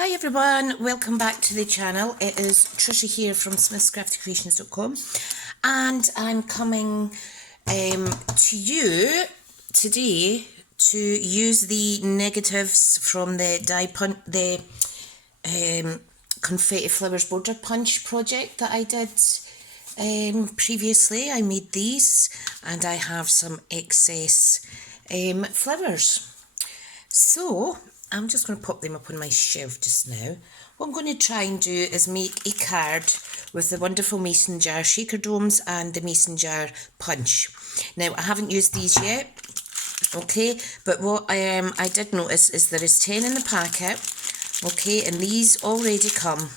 Hi everyone, welcome back to the channel. It is Tricia here from smithscraftycreations.com and I'm coming to you today to use the negatives from the Confetti Flowers Border Punch project that I did previously. I made these and I have some excess flowers. So I'm just going to pop them up on my shelf just now. What I'm going to try and do is make a card with the wonderful mason jar shaker domes and the mason jar punch. Now I haven't used these yet, okay, but what I did notice is there is 10 in the packet, okay, and these already come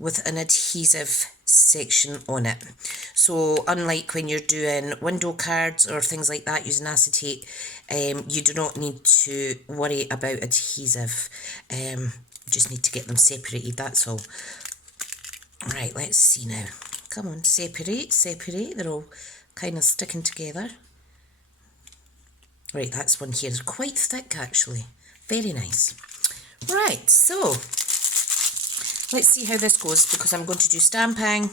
with an adhesive section on it. So unlike when you're doing window cards or things like that using acetate, you do not need to worry about adhesive. You just need to get them separated, that's all. Right, let's see now. Come on, separate, they're all kind of sticking together. Right, that's one here, they're quite thick actually, very nice. Right, so let's see how this goes, because I'm going to do stamping,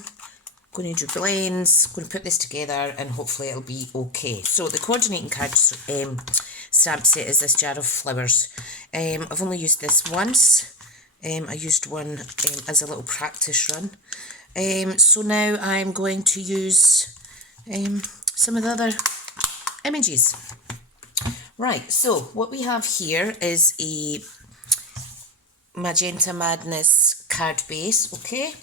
going to do blends, going to put this together and hopefully it'll be okay. So the coordinating card stamp set is this jar of flowers. I've only used this once. I used one as a little practice run. So now I'm going to use some of the other images. Right, so what we have here is a Magenta Madness card base, okay,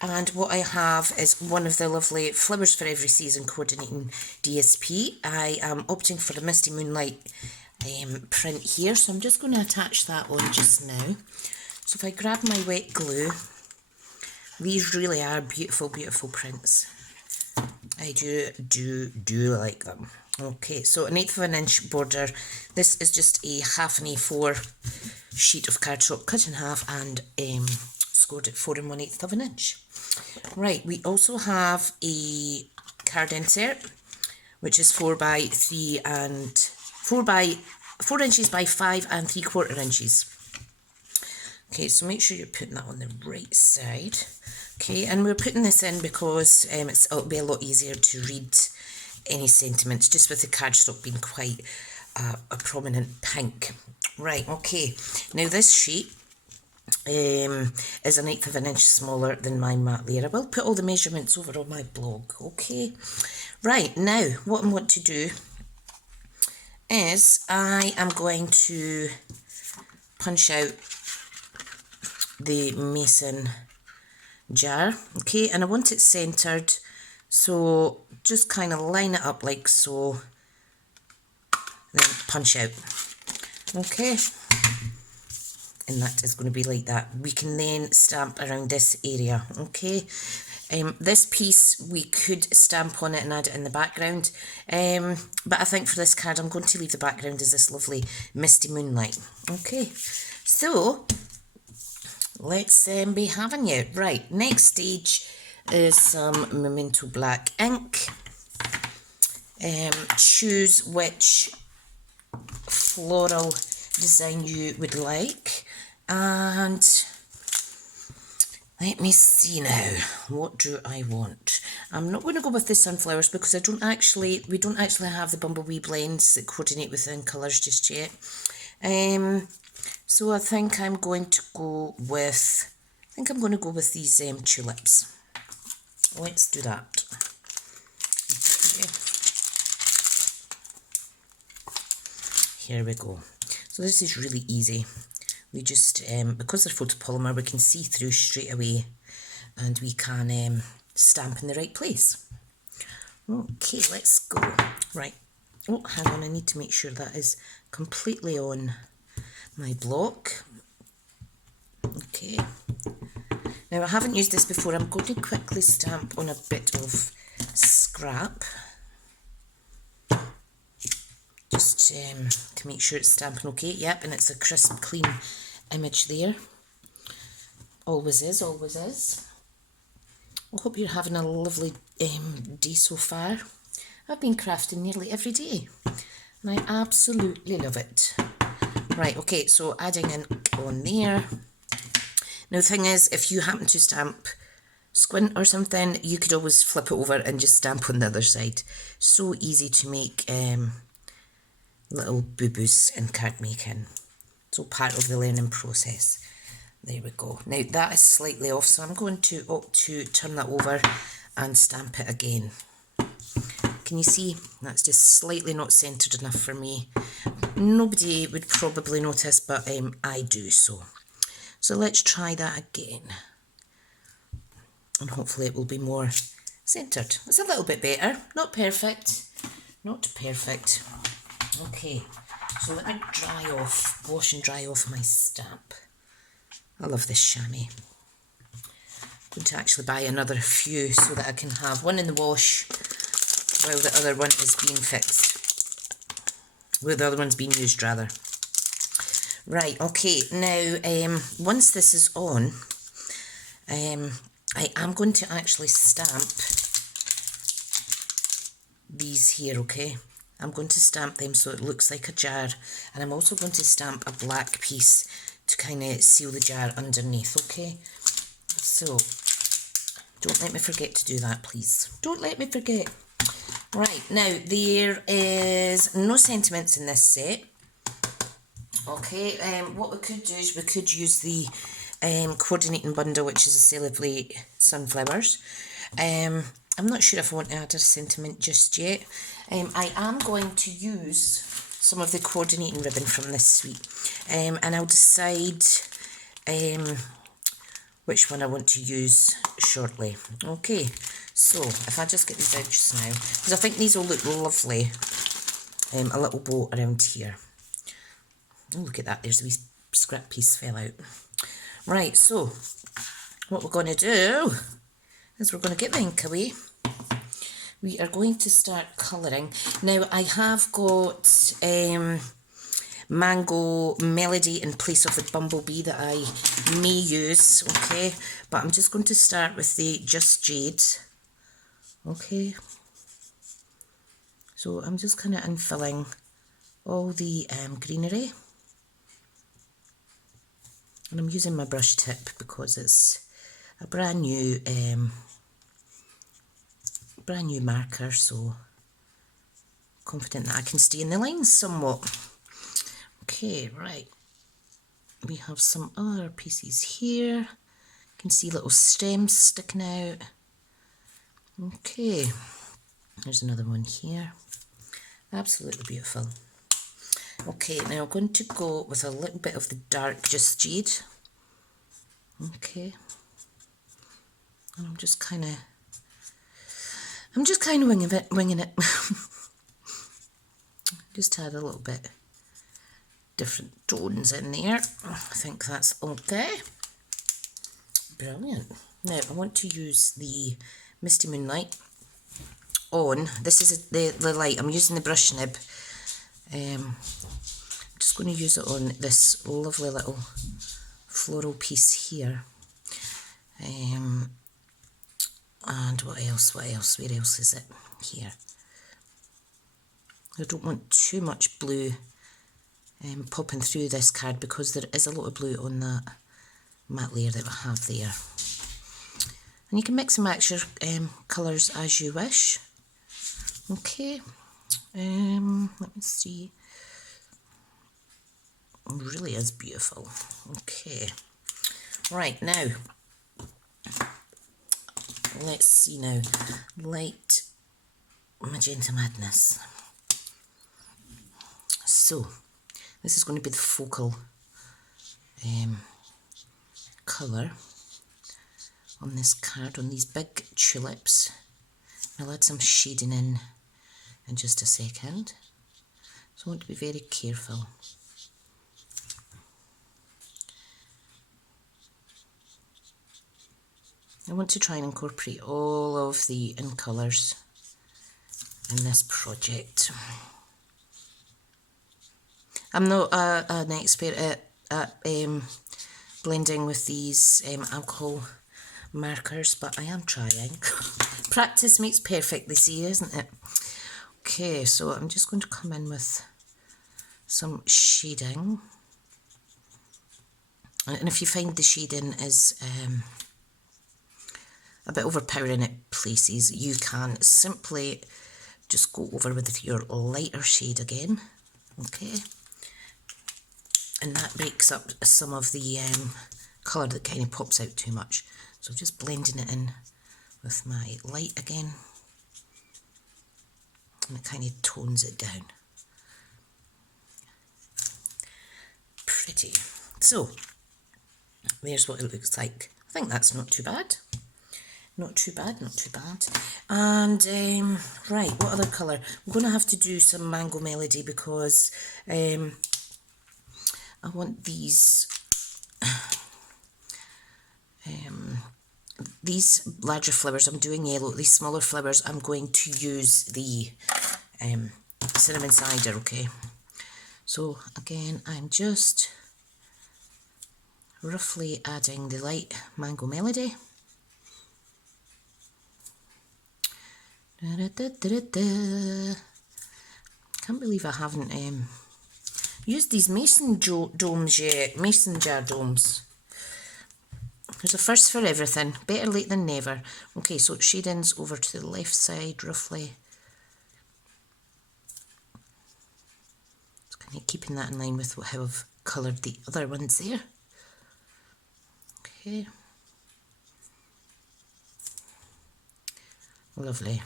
and what I have is one of the lovely Flowers for Every Season coordinating DSP. I am opting for the Misty Moonlight print here, so I'm just going to attach that on just now. So if I grab my wet glue, these really are beautiful, beautiful prints. I do like them. Okay, so an 1/8 of an inch border. This is just a half an A4 sheet of cardstock cut in half and scored at 4 1/8 of an inch. Right, we also have a card insert, which is 4 inches by 5 3/4 inches. Okay, so make sure you're putting that on the right side. Okay, and we're putting this in because it'll be a lot easier to read any sentiments, just with the cardstock being quite a prominent pink. Right, okay, now this sheet is an 1/8 of an inch smaller than my mat layer. I will put all the measurements over on my blog, okay? Right, now what I want to do is I am going to punch out the mason jar, okay, and I want it centered, so just kind of line it up like so, then punch out, okay, and that is going to be like that. We can then stamp around this area, okay. This piece we could stamp on it and add it in the background, but I think for this card I'm going to leave the background as this lovely Misty Moonlight, okay. So let's be having you. Right, next stage is some Memento Black ink. Choose which floral design you would like, and let me see now, what do I want? I'm not going to go with the sunflowers because we don't actually have the bumblebee blends that coordinate within colours just yet. So I think I'm going to go with these tulips. Let's do that. Okay. Here we go. So this is really easy. We just, because they're photopolymer, we can see through straight away and we can stamp in the right place. Okay, let's go. Right. Oh, hang on, I need to make sure that is completely on my block. Okay. Now I haven't used this before. I'm going to quickly stamp on a bit of scrap, just to make sure it's stamping okay. Yep, and it's a crisp, clean image there. Always is, always is. I hope you're having a lovely day so far. I've been crafting nearly every day and I absolutely love it. Right, okay, so adding in on there. Now the thing is, if you happen to stamp squint or something, you could always flip it over and just stamp on the other side. So easy to make little boo-boos in card making. It's all part of the learning process. There we go. Now that is slightly off, so I'm going to opt to turn that over and stamp it again. Can you see? That's just slightly not centred enough for me. Nobody would probably notice, but I do so. So let's try that again. And hopefully it will be more centred. It's a little bit better. Not perfect. Not perfect. Okay, so let me wash and dry off my stamp. I love this chamois. I'm going to actually buy another few so that I can have one in the wash while the other one is being fixed. Well, the other one's being used, rather. Right, okay, now, once this is on, I am going to actually stamp these here, okay? I'm going to stamp them so it looks like a jar, and I'm also going to stamp a black piece to kind of seal the jar underneath, okay? So, don't let me forget to do that, please. Don't let me forget. Right, now, there is no sentiments in this set. Okay, what we could do is we could use the coordinating bundle, which is a Celebrate Sunflowers. I'm not sure if I want to add a sentiment just yet. I am going to use some of the coordinating ribbon from this suite, and I'll decide which one I want to use shortly. Okay, so if I just get these out just now, because I think these will look lovely. A little bow around here. Oh, look at that, there's a wee scrap piece fell out. Right, so what we're going to do is we're going to get the ink away. We are going to start colouring. Now, I have got Mango Melody in place of the Bumblebee that I may use, okay? But I'm just going to start with the Just Jade, okay? So I'm just kind of infilling all the greenery. And I'm using my brush tip because it's a brand new marker, so confident that I can stay in the lines somewhat. Okay, right. We have some other pieces here. You can see little stems sticking out. Okay, there's another one here. Absolutely beautiful. Okay, now I'm going to go with a little bit of the dark Just Jade. Okay. And I'm just kind of winging it. Just add a little bit different tones in there. I think that's okay. Brilliant. Now I want to use the Misty Moonlight on. This is the light. I'm using the brush nib. I'm just going to use it on this lovely little floral piece here. And what else? Where else is it? Here. I don't want too much blue popping through this card because there is a lot of blue on that matte layer that we have there. And you can mix and match your colours as you wish. Okay. Let me see. It really is beautiful. Okay. Right, now. Let's see now. Light Magenta Madness. So, this is going to be the focal colour on this card, on these big tulips. I'll add some shading in just a second. So I want to be very careful. I want to try and incorporate all of the in colours in this project. I'm not an expert at blending with these alcohol markers, but I am trying. Practice makes perfect, they say, isn't it? Okay, so I'm just going to come in with some shading And if you find the shading is a bit overpowering at places, you can simply just go over with your lighter shade again, okay? And that breaks up some of the colour that kind of pops out too much. So just blending it in with my light again, and it kind of tones it down. Pretty. So, there's what it looks like. I think that's not too bad. Not too bad, not too bad. And, right, what other colour? I'm going to have to do some Mango Melody because I want these larger flowers. I'm doing yellow. These smaller flowers, I'm going to use the cinnamon cider, okay? So, again, I'm just roughly adding the light Mango Melody. Can't believe I haven't used these mason domes yet, mason jar domes. There's a first for everything, better late than never. Okay, so shading's over to the left side roughly. Just kind of keeping that in line with how I've coloured the other ones there. Okay. Lovely.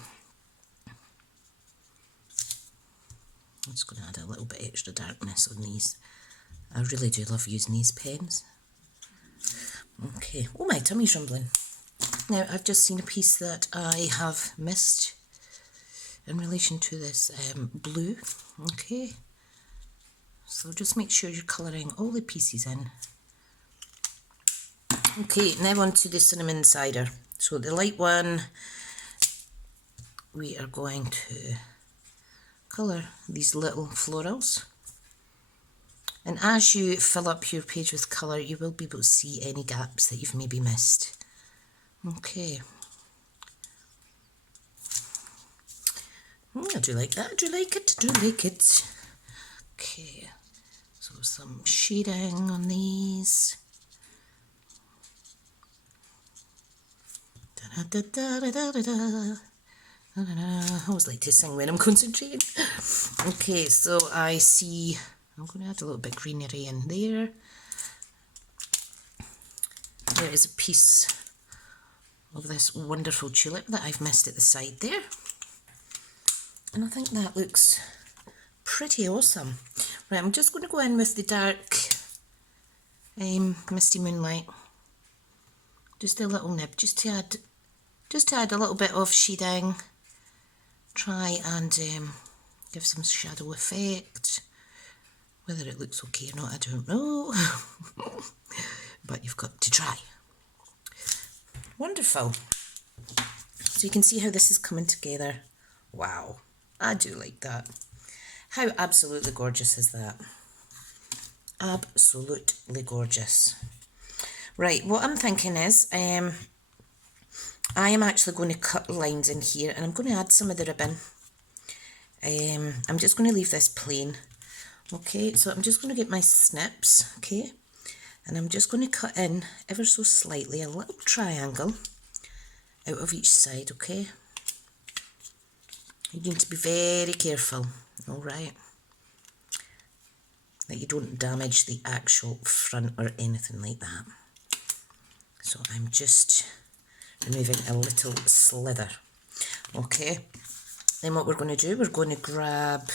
I'm just going to add a little bit extra darkness on these. I really do love using these pens. Okay. Oh, my tummy's rumbling. Now, I've just seen a piece that I have missed in relation to this blue. Okay. So just make sure you're colouring all the pieces in. Okay, now on to the cinnamon cider. So the light one, we are going to colour these little florals. And as you fill up your page with colour, you will be able to see any gaps that you've maybe missed. Okay. I do like that, I do like it, I do like it. Okay, so some shading on these. Da da da da da da da. I always like to sing when I'm concentrating. Okay, so I see, I'm going to add a little bit greenery in there. There is a piece of this wonderful tulip that I've missed at the side there. And I think that looks pretty awesome. Right, I'm just going to go in with the dark Misty Moonlight. Just a little nib, just to add a little bit of shading. Try and give some shadow effect. Whether it looks okay or not, I don't know. But you've got to try. Wonderful. So you can see how this is coming together. Wow, I do like that. How absolutely gorgeous is that? Absolutely gorgeous. Right, what I'm thinking is, I am actually going to cut lines in here and I'm going to add some of the ribbon. I'm just going to leave this plain. Okay, so I'm just going to get my snips, okay, and I'm just going to cut in ever so slightly a little triangle out of each side, okay? You need to be very careful, alright, that you don't damage the actual front or anything like that. So I'm just removing a little slither. Okay, then what we're going to do, we're going to grab,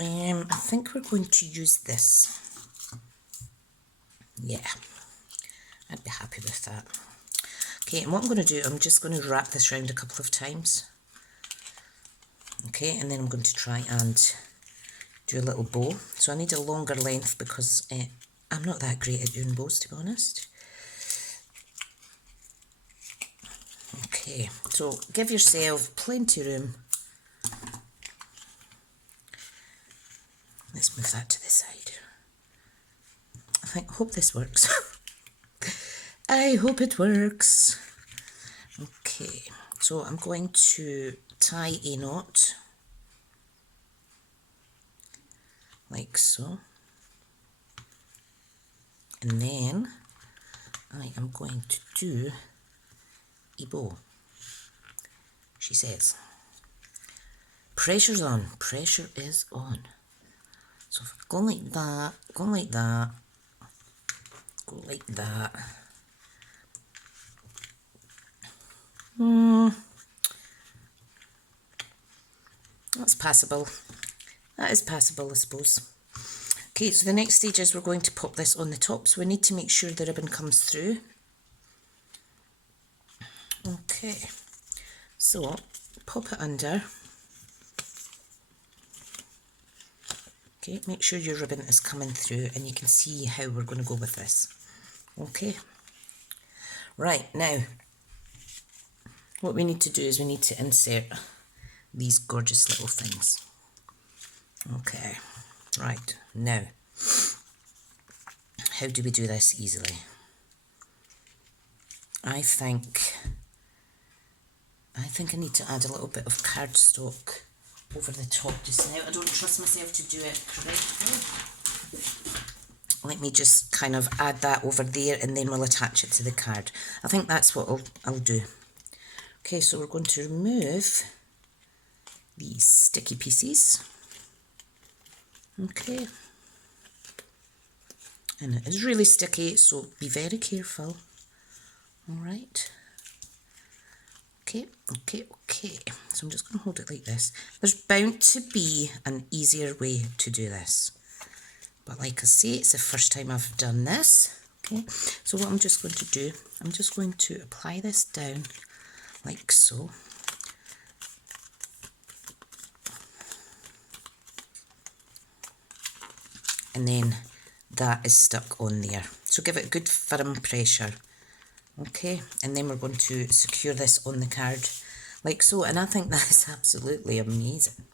I think we're going to use this. Yeah, I'd be happy with that. Okay, and what I'm going to do, I'm just going to wrap this round a couple of times. Okay, and then I'm going to try and do a little bow. So I need a longer length because I'm not that great at doing bows, to be honest. Okay, so give yourself plenty of room. Let's move that to the side. I hope this works. I hope it works. Okay, so I'm going to tie a knot like so. And then I am going to do a bow. She says, pressure's on, pressure is on. So if I go like that, go like that, go like that. That's passable. That is passable, I suppose. Okay, so the next stage is we're going to pop this on the top, so we need to make sure the ribbon comes through. Okay, so pop it under. Okay, make sure your ribbon is coming through and you can see how we're going to go with this. Okay, right, now what we need to do is we need to insert these gorgeous little things. Okay, right, now how do we do this easily? I think I need to add a little bit of cardstock over the top just now. I don't trust myself to do it correctly. Let me just kind of add that over there and then we'll attach it to the card. I think that's what I'll do. Okay, so we're going to remove these sticky pieces. Okay. And it is really sticky, so be very careful. Alright. Okay. So I'm just going to hold it like this. There's bound to be an easier way to do this. But like I say, it's the first time I've done this. Okay, so what I'm just going to do, I'm just going to apply this down like so. And then that is stuck on there. So give it a good firm pressure. Okay, and then we're going to secure this on the card like so, and I think that is absolutely amazing.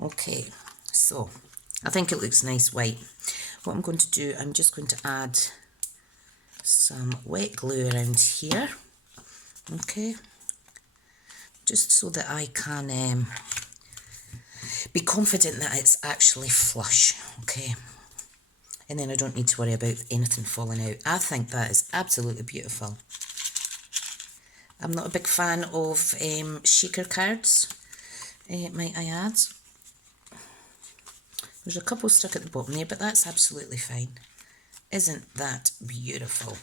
Okay, so I think it looks nice white. What I'm going to do, I'm just going to add some wet glue around here. Okay, just so that I can be confident that it's actually flush. Okay, and then I don't need to worry about anything falling out. I think that is absolutely beautiful. I'm not a big fan of shaker cards, might I add. There's a couple stuck at the bottom there, but that's absolutely fine. Isn't that beautiful?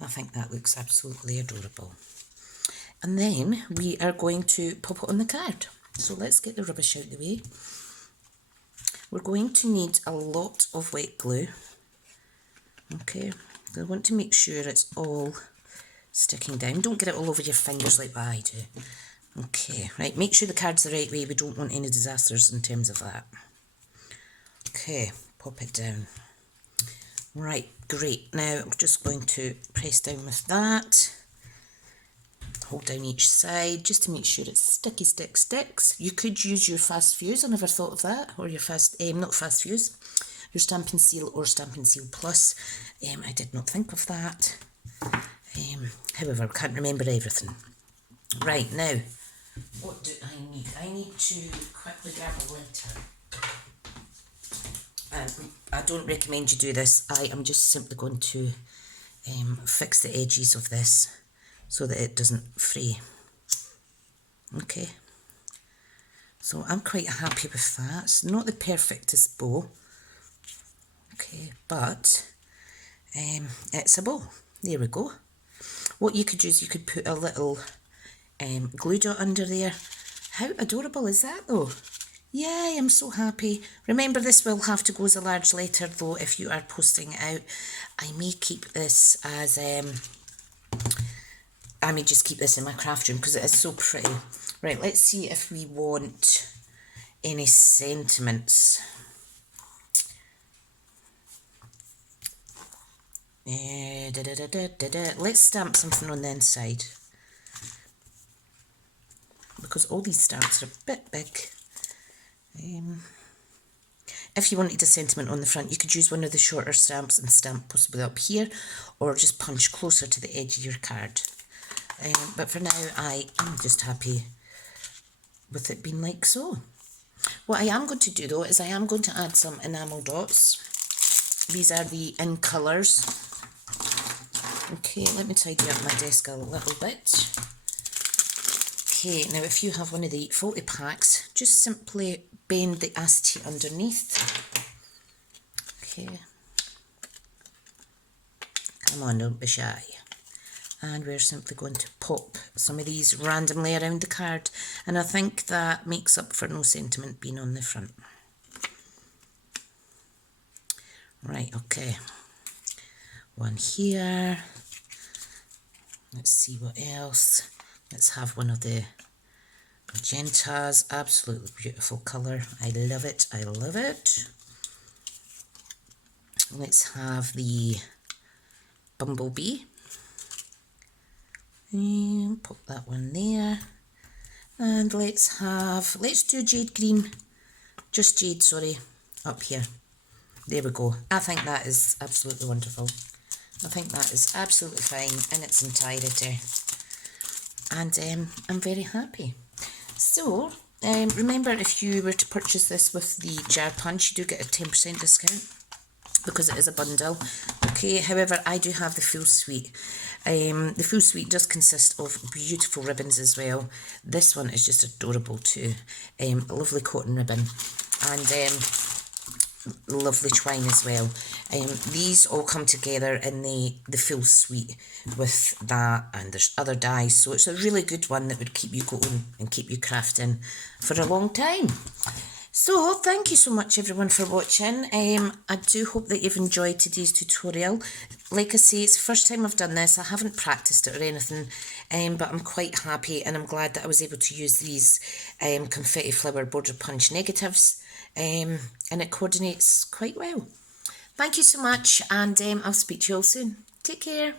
I think that looks absolutely adorable. And then we are going to pop it on the card. So let's get the rubbish out of the way. We're going to need a lot of wet glue. Okay, I want to make sure it's all sticking down. Don't get it all over your fingers like what I do. Okay, right, make sure the card's the right way. We don't want any disasters in terms of that. Okay, pop it down. Right, great. Now I'm just going to press down with that. Hold down each side just to make sure it's sticky sticks. You could use your fast fuse, I never thought of that, or your not fast fuse, your Stampin' Seal or Stampin' Seal Plus. I did not think of that. However, I can't remember everything. Right, now, what do I need? I need to quickly grab a letter. I don't recommend you do this. I am just simply going to fix the edges of this so that it doesn't fray. Okay, so I'm quite happy with that. It's not the perfectest bow, okay, but it's a bow. There we go. What you could do is you could put a little glue dot under there. How adorable is that though? Yay, I'm so happy. Remember, this will have to go as a large letter though if you are posting it out. I may keep this as I may just keep this in my craft room because it is so pretty. Right, let's see if we want any sentiments. Let's stamp something on the inside because all these stamps are a bit big. If you wanted a sentiment on the front, you could use one of the shorter stamps and stamp possibly up here, or just punch closer to the edge of your card. But for now, I am just happy with it being like so. What I am going to do though is I am going to add some enamel dots. These are the in colours. Okay, let me tidy up my desk a little bit. Okay, now if you have one of the 40 packs, just simply bend the acetate underneath. Okay. Come on, don't be shy. And we're simply going to pop some of these randomly around the card, and I think that makes up for no sentiment being on the front. Right, okay. One here. Let's see what else. Let's have one of the magentas. Absolutely beautiful colour. I love it. I love it. Let's have the bumblebee. And pop that one there. And let's do jade green. Just jade, sorry, up here. There we go. I think that is absolutely wonderful. I think that is absolutely fine in its entirety. And I'm very happy. So, remember, if you were to purchase this with the jar punch, you do get a 10% discount because it is a bundle. Okay, however, I do have the full suite. The full suite does consist of beautiful ribbons as well. This one is just adorable too. A lovely cotton ribbon and lovely twine as well. These all come together in the full suite with that, and there's other dies, so it's a really good one that would keep you going and keep you crafting for a long time. So thank you so much everyone for watching. I do hope that you've enjoyed today's tutorial. Like I say, it's the first time I've done this. I haven't practiced it or anything, but I'm quite happy, and I'm glad that I was able to use these confetti flower border punch negatives, and it coordinates quite well. Thank you so much, and I'll speak to you all soon. Take care.